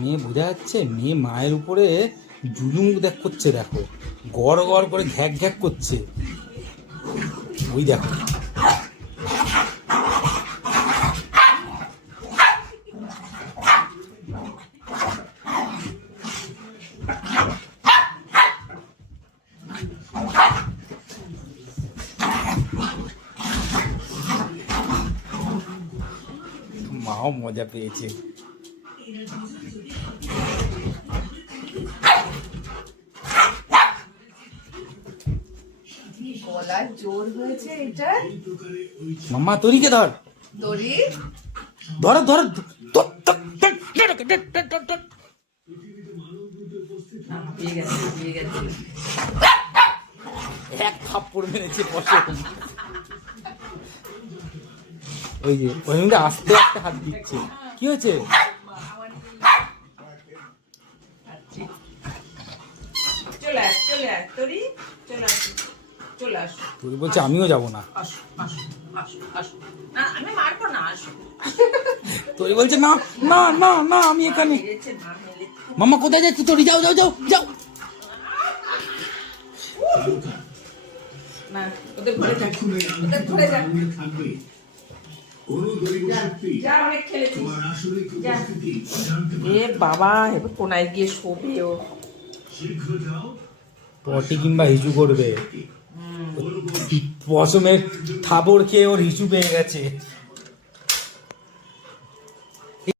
মেয়ে বোঝা যাচ্ছে, মেয়ে মায়ের উপরে জুলুম করছে, দেখো গড় গড় করে ঘ্যাক ঘ্যাক করছে, ওই দেখো। মাও মজা পেয়েছে। গলার জোর হয়েছে এটা। মাম্মা তরিকে ধর, দড়ি ধরো ধরো। পেয়ে গেছে, পেয়ে গেছে। এক থাপ্পড় মেরেছে বসে। ওই যে ওই মধ্যে আস্তে আস্তে হাত দিচ্ছে। কি হয়েছে? চলে আস, চলে আস তোরি, চলে আস, চলে আস। তুই বলছে আমিও যাবো না। আসো, আসো, আসো, আসো। না, আমি মারবো না, আসো। তোরি বলছে না না না না আমি এখানে। মেরেছে, না মেরেছে। মাম্মা কোথায় যাচ্ছি? তোরি যাও যাও যাও যাও। না, ওদের ঘরে যা, ওদের ঘরে যা। যা, অনেক খেলেছিস। যা। এ বাবা, এবার কোনায় গিয়ে শোবে ও। পটি কিংবা হিসু করবে। পশমের থাবড় খেয়ে ওর হিসু পেয়ে গেছে।